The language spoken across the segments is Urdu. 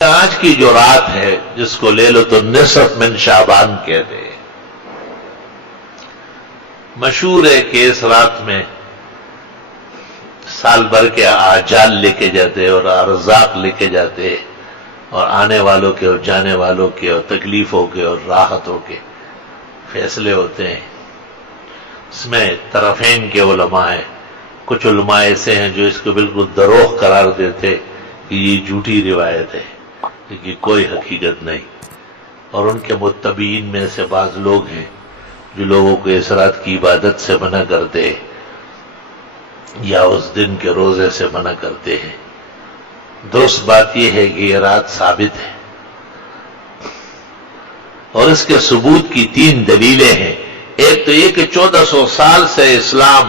آج کی جو رات ہے جس کو لیلۃ النصف من شعبان کہتے ہیں، مشہور ہے کہ اس رات میں سال بھر کے آجال لکھے جاتے اور ارزاق لکھے جاتے اور آنے والوں کے اور جانے والوں کے اور تکلیفوں کے اور راحتوں کے فیصلے ہوتے ہیں۔ اس میں طرفین کے علماء ہیں، کچھ علماء ایسے ہیں جو اس کو بالکل دروغ قرار دیتے کہ یہ جھوٹی روایت ہے، کہ کوئی حقیقت نہیں، اور ان کے متبعین میں سے بعض لوگ ہیں جو لوگوں کو اس رات کی عبادت سے منع کرتے ہیں یا اس دن کے روزے سے منع کرتے ہیں۔ درست بات یہ ہے کہ یہ رات ثابت ہے، اور اس کے ثبوت کی 3 دلیلیں ہیں۔ ایک تو یہ کہ 1400 سال سے اسلام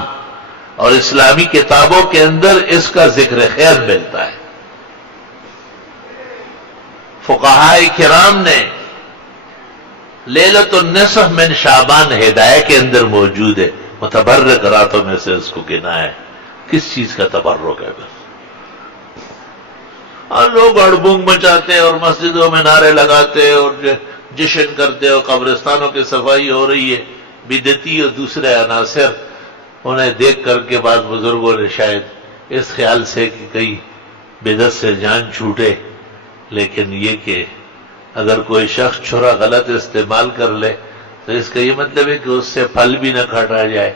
اور اسلامی کتابوں کے اندر اس کا ذکر خیر ملتا ہے۔ فقہائے کرام نے لیلۃ النصف من شعبان ہدایہ کے اندر موجود ہے، متبرک راتوں میں سے اس کو گنا ہے۔ کس چیز کا تبرک ہے؟ بس اور لوگ اڑبنگ مچاتے اور مسجدوں میں نعرے لگاتے اور جشن کرتے اور قبرستانوں کی صفائی ہو رہی ہے، بدعتی اور دوسرے عناصر انہیں دیکھ کر کے بعض بزرگوں نے شاید اس خیال سے کہ کئی بدعت سے جان چھوٹے، لیکن یہ کہ اگر کوئی شخص چھرا غلط استعمال کر لے تو اس کا یہ مطلب ہے کہ اس سے پھل بھی نہ کاٹا جائے،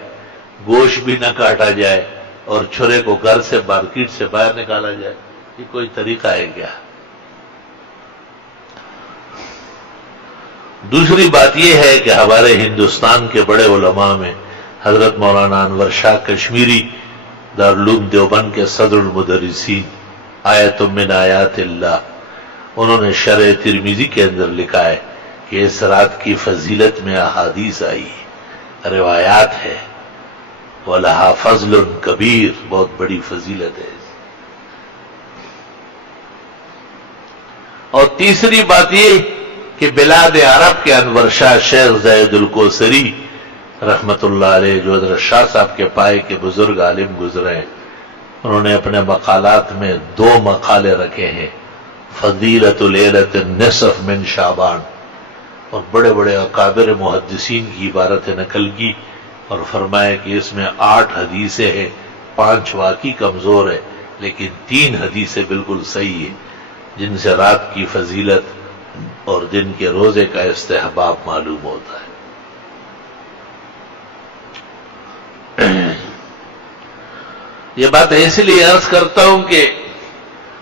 گوشت بھی نہ کاٹا جائے اور چھرے کو گھر سے مارکیٹ سے باہر نکالا جائے۔ یہ کوئی طریقہ ہے کیا؟ دوسری بات یہ ہے کہ ہمارے ہندوستان کے بڑے علماء میں حضرت مولانا انور شاہ کشمیری دارالعلوم دیوبند کے صدر المدرسین، آیت من آیات اللہ، انہوں نے شرح ترمذی کے اندر لکھا ہے کہ اس رات کی فضیلت میں احادیث آئی، روایات ہے، وَلَهَا فَضْلٌ کبیر، بہت بڑی فضیلت ہے۔ اور تیسری بات یہ کہ بلاد عرب کے انور شاہ شیخ زید الکوثری رحمت اللہ علیہ، جو حضرت شاہ صاحب کے پائے کے بزرگ عالم گزرے ہیں، انہوں نے اپنے مقالات میں 2 مقالے رکھے ہیں، فضیلت لیلۃ النصف من شعبان، اور بڑے بڑے اکابر محدثین کی عبارتیں نقل کی اور فرمایا کہ اس میں 8 حدیثیں ہیں، 5 واقعی کمزور ہے لیکن 3 حدیثیں بالکل صحیح ہیں، جن سے رات کی فضیلت اور دن کے روزے کا استحباب معلوم ہوتا ہے۔ یہ بات اس لیے عرض کرتا ہوں کہ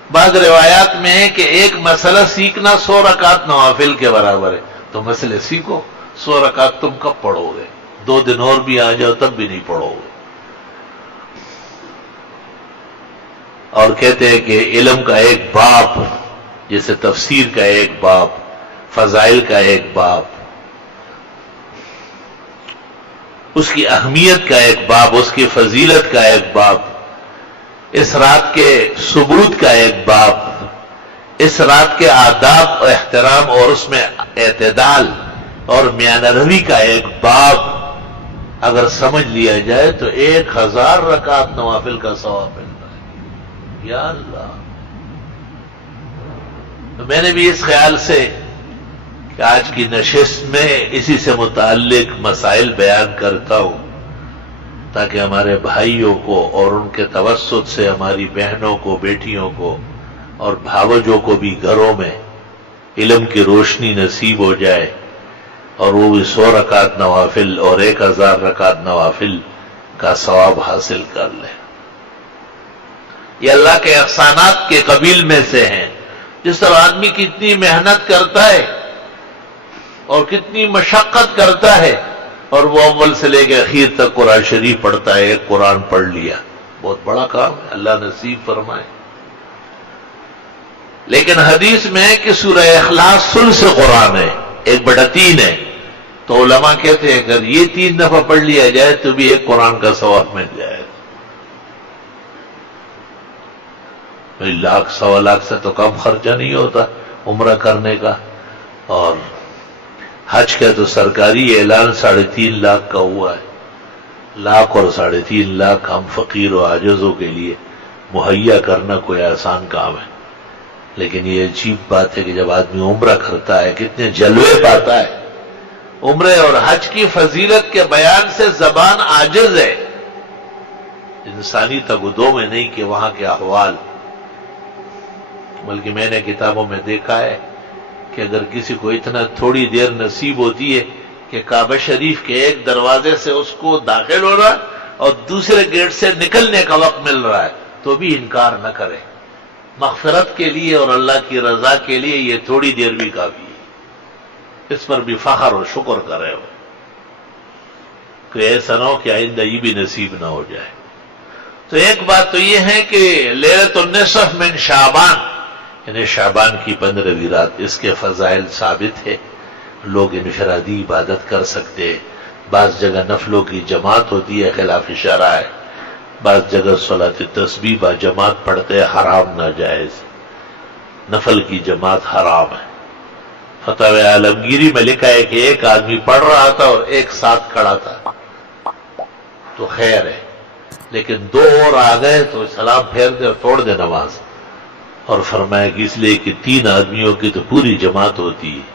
بعض روایات میں ہے کہ ایک مسئلہ سیکھنا 100 رکعت نوافل کے برابر ہے، تو مسئلے سیکھو، 100 رکعت تم کب پڑھو گے؟ 2 دن اور بھی آ جاؤ تب بھی نہیں پڑھو گے۔ اور کہتے ہیں کہ علم کا ایک باب، جیسے تفسیر کا ایک باب، فضائل کا ایک باب، اس کی اہمیت کا ایک باب، اس کی فضیلت کا ایک باب، اس رات کے ثبوت کا ایک باب، اس رات کے آداب و احترام اور اس میں اعتدال اور میانہ روی کا ایک باب اگر سمجھ لیا جائے تو 1000 رکعت نوافل کا ثواب ملتا ہے۔ یا اللہ! تو میں نے بھی اس خیال سے کہ آج کی نشست میں اسی سے متعلق مسائل بیان کرتا ہوں تاکہ ہمارے بھائیوں کو اور ان کے توسط سے ہماری بہنوں کو، بیٹیوں کو اور بھاوجوں کو بھی گھروں میں علم کی روشنی نصیب ہو جائے اور وہ بھی 100 رکعت نوافل اور 1000 رکعت نوافل کا ثواب حاصل کر لیں۔ یہ اللہ کے احسانات کے قبیل میں سے ہیں۔ جس طرح آدمی کتنی محنت کرتا ہے اور کتنی مشقت کرتا ہے اور وہ اول سے لے کے اخیر تک قرآن شریف پڑھتا ہے، ایک قرآن پڑھ لیا، بہت بڑا کام ہے، اللہ نصیب فرمائے۔ لیکن حدیث میں ہے کہ سورہ اخلاص ثلث قرآن ہے، 1/3 ہے، تو علماء کہتے ہیں اگر یہ 3 دفعہ پڑھ لیا جائے تو بھی ایک قرآن کا ثواب مل جائے گا۔ 1 لاکھ 1.25 لاکھ سے تو کم خرچہ نہیں ہوتا عمرہ کرنے کا، اور حج کا تو سرکاری اعلان 3.5 لاکھ کا ہوا ہے۔ 1 لاکھ اور 3.5 لاکھ ہم فقیر و عاجزوں کے لیے مہیا کرنا کوئی آسان کام ہے؟ لیکن یہ عجیب بات ہے کہ جب آدمی عمرہ کرتا ہے کتنے جلوے پاتا ہے. عمرے اور حج کی فضیلت کے بیان سے زبان عاجز ہے، انسانی تگدو میں نہیں کہ وہاں کے احوال. بلکہ میں نے کتابوں میں دیکھا ہے کہ اگر کسی کو اتنا تھوڑی دیر نصیب ہوتی ہے کہ کعبہ شریف کے ایک دروازے سے اس کو داخل ہو رہا ہے اور دوسرے گیٹ سے نکلنے کا وقت مل رہا ہے تو بھی انکار نہ کرے. مغفرت کے لیے اور اللہ کی رضا کے لیے یہ تھوڑی دیر بھی کافی ہے، اس پر بھی فخر اور شکر کرے ہو کہ ایسا نہ ہو کہ آئندہ یہ بھی نصیب نہ ہو جائے. تو ایک بات تو یہ ہے کہ لیلۃ النصف من شعبان، یعنی شعبان کی 15ویں رات، اس کے فضائل ثابت ہے. لوگ انفرادی عبادت کر سکتے، بعض جگہ نفلوں کی جماعت ہوتی ہے، خلاف شرع ہے. بعض جگہ صلاۃ التسبیح با جماعت پڑھتے ہیں، حرام ناجائز. نفل کی جماعت حرام ہے. فتاوی عالمگیری میں لکھا ہے کہ ایک آدمی پڑھ رہا تھا اور ایک ساتھ کھڑا تھا تو خیر ہے، لیکن دو اور آ گئے تو سلام پھیر دے اور توڑ دے نماز. اور فرمایا کہ اس لیے کہ 3 آدمیوں کی تو پوری جماعت ہوتی ہے،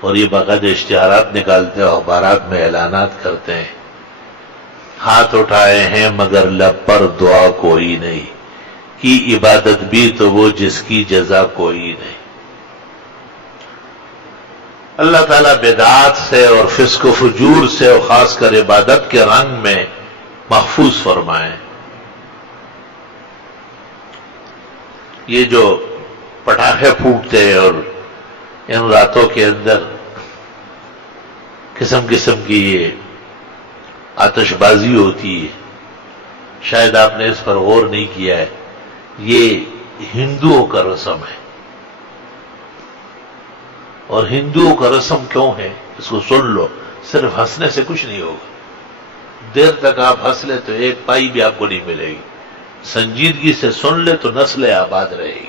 اور یہ باقاعدہ اشتہارات نکالتے ہیں، اخبارات میں اعلانات کرتے ہیں، ہاتھ اٹھائے ہیں مگر لب پر دعا کوئی نہیں، کی عبادت بھی تو وہ جس کی جزا کوئی نہیں. اللہ تعالیٰ بدعات سے اور فسق و فجور سے اور خاص کر عبادت کے رنگ میں محفوظ فرمائیں. یہ جو پٹاخے پھوٹتے ہیں اور ان راتوں کے اندر قسم قسم کی یہ آتش بازی ہوتی ہے، شاید آپ نے اس پر غور نہیں کیا ہے. یہ ہندوؤں کا رسم ہے، اور ہندوؤں کا رسم کیوں ہے اس کو سن لو. صرف ہنسنے سے کچھ نہیں ہوگا، دیر تک آپ ہنس لے تو ایک پائی بھی آپ کو نہیں ملے گی. سنجیدگی سے سن لے تو نسل آباد رہے گی.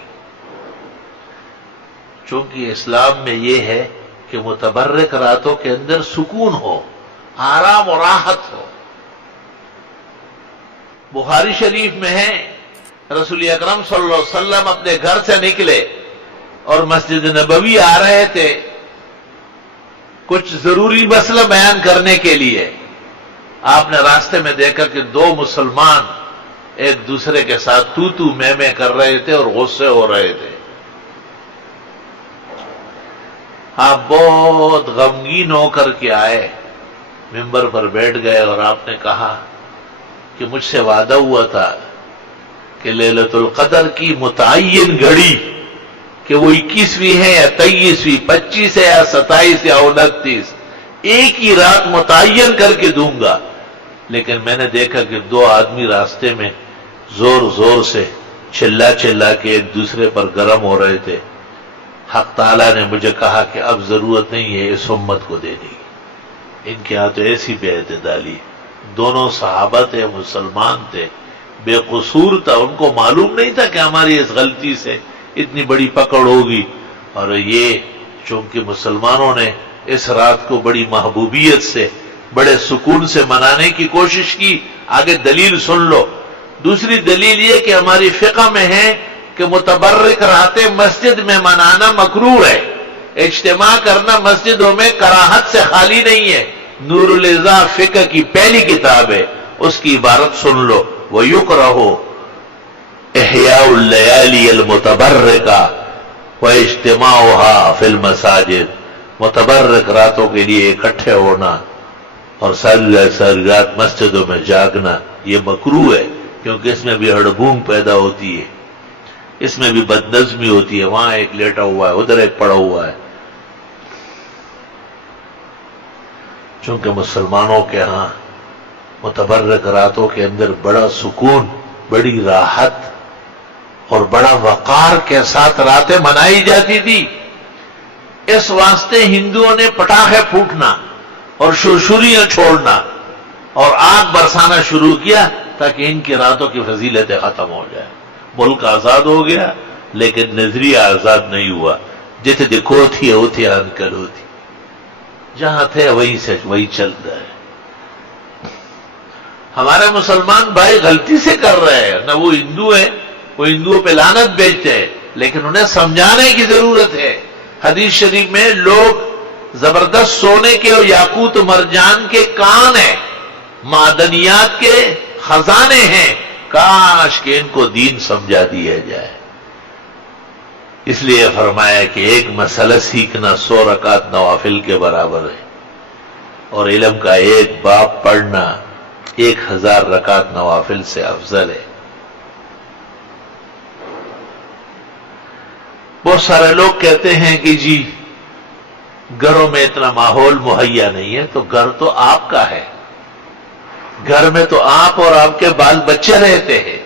چونکہ اسلام میں یہ ہے کہ متبرک راتوں کے اندر سکون ہو، آرام اور راحت ہو. بخاری شریف میں ہے رسول اکرم صلی اللہ علیہ وسلم اپنے گھر سے نکلے اور مسجد نبوی آ رہے تھے کچھ ضروری مسئلہ بیان کرنے کے لیے. آپ نے راستے میں دیکھا کہ 2 مسلمان ایک دوسرے کے ساتھ تو میں کر رہے تھے اور غصے ہو رہے تھے. آپ بہت غمگین ہو کر کے آئے، ممبر پر بیٹھ گئے اور آپ نے کہا کہ مجھ سے وعدہ ہوا تھا کہ لیلۃ القدر کی متعین گھڑی کہ وہ 21ویں ہے یا 23ویں، 25 ہے یا 27 یا 29، ایک ہی رات متعین کر کے دوں گا. لیکن میں نے دیکھا کہ 2 آدمی راستے میں زور زور سے چلا کے ایک دوسرے پر گرم ہو رہے تھے. حق تعالیٰ نے مجھے کہا کہ اب ضرورت نہیں ہے اس امت کو دینے کی، ان کے ہاں تو ایسی بے اعتدالی. دونوں صحابہ تھے، مسلمان تھے، بے قصور تھا، ان کو معلوم نہیں تھا کہ ہماری اس غلطی سے اتنی بڑی پکڑ ہوگی. اور یہ چونکہ مسلمانوں نے اس رات کو بڑی محبوبیت سے، بڑے سکون سے منانے کی کوشش کی. آگے دلیل سن لو. دوسری دلیل یہ کہ ہماری فقہ میں ہے کہ متبرک راتیں مسجد میں منانا مکروہ ہے. اجتماع کرنا مسجدوں میں کراہت سے خالی نہیں ہے. نور الاضاء فقہ کی پہلی کتاب ہے، اس کی عبارت سن لو. وَيُكْرَهُ إِحْيَاءُ اللَّيَالِيَ الْمُتَبَرِّكَةِ وَاجْتِمَاعُهَا فِي الْمَسَاجِدِ. متبرک راتوں کے لیے اکٹھے ہونا اور ساری رات مسجدوں میں جاگنا یہ مکروہ ہے، کیونکہ اس میں بھی ہڑبونگ پیدا ہوتی ہے، اس میں بھی بدنظمی ہوتی ہے. وہاں ایک لیٹا ہوا ہے، ادھر ایک پڑا ہوا ہے. چونکہ مسلمانوں کے ہاں متبرک راتوں کے اندر بڑا سکون، بڑی راحت اور بڑا وقار کے ساتھ راتیں منائی جاتی تھی. اس واسطے ہندوؤں نے پٹاخے پھوٹنا اور شرشریاں چھوڑنا اور آگ برسانا شروع کیا تاکہ ان کی راتوں کی فضیلتیں ختم ہو جائے. ملک آزاد ہو گیا لیکن نظریہ آزاد نہیں ہوا. جتنے دیکھو تھی ہوتی انکل ہوتی، جہاں تھے وہی چل رہا ہے. ہمارے مسلمان بھائی غلطی سے کر رہے ہیں، نہ وہ ہندو ہیں، وہ ہندوؤں پہ لعنت بیچتے ہیں، لیکن انہیں سمجھانے کی ضرورت ہے۔ حدیث شریف میں لوگ زبردست سونے کے اور یاقوت مرجان کے کان ہیں، معدنیات کے خزانے ہیں، کاش کہ ان کو دین سمجھا دیا جائے۔ اس لیے فرمایا کہ ایک مسئلہ سیکھنا 100 رکعت نوافل کے برابر ہے، اور علم کا ایک باب پڑھنا 1000 رکعت نوافل سے افضل ہے۔ بہت سارے لوگ کہتے ہیں کہ جی گھروں میں اتنا ماحول مہیا نہیں ہے، تو گھر تو آپ کا ہے، گھر میں تو آپ اور آپ کے بال بچے رہتے ہیں۔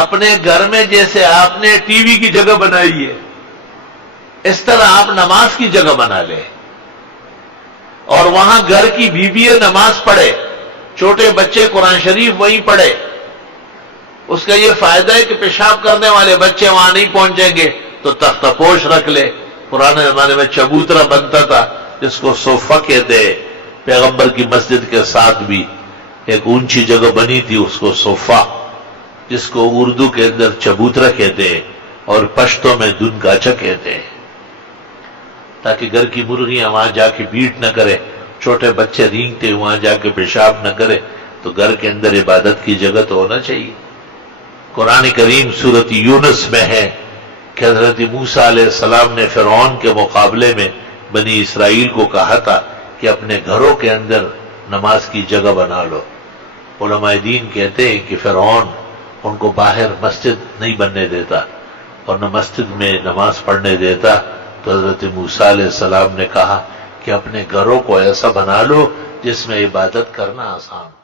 اپنے گھر میں جیسے آپ نے ٹی وی کی جگہ بنائی ہے، اس طرح آپ نماز کی جگہ بنا لیں، اور وہاں گھر کی بیویاں نماز پڑھے، چھوٹے بچے قرآن شریف وہیں پڑھے۔ اس کا یہ فائدہ ہے کہ پیشاب کرنے والے بچے وہاں نہیں پہنچیں گے، تو تختہ پوش رکھ لے۔ پرانے زمانے میں چبوترا بنتا تھا جس کو صوفہ کہتے ہیں، پیغمبر کی مسجد کے ساتھ بھی ایک اونچی جگہ بنی تھی، اس کو صوفہ، جس کو اردو کے اندر چبوترا کہتے ہیں اور پشتو میں دن گاچا کہتے ہیں، تاکہ گھر کی مرغیاں وہاں جا کے بیٹ نہ کرے، چھوٹے بچے رینگتے وہاں جا کے پیشاب نہ کرے۔ تو گھر کے اندر عبادت کی جگہ تو ہونا چاہیے۔ قرآن کریم سورۃ یونس میں ہے کہ حضرت موسیٰ علیہ السلام نے فرعون کے مقابلے میں بنی اسرائیل کو کہا تھا کہ اپنے گھروں کے اندر نماز کی جگہ بنا لو۔ علماء دین کہتے ہیں کہ فرعون ان کو باہر مسجد نہیں بننے دیتا اور نہ مسجد میں نماز پڑھنے دیتا، تو حضرت موسیٰ علیہ السلام نے کہا کہ اپنے گھروں کو ایسا بنا لو جس میں عبادت کرنا آسان ہو۔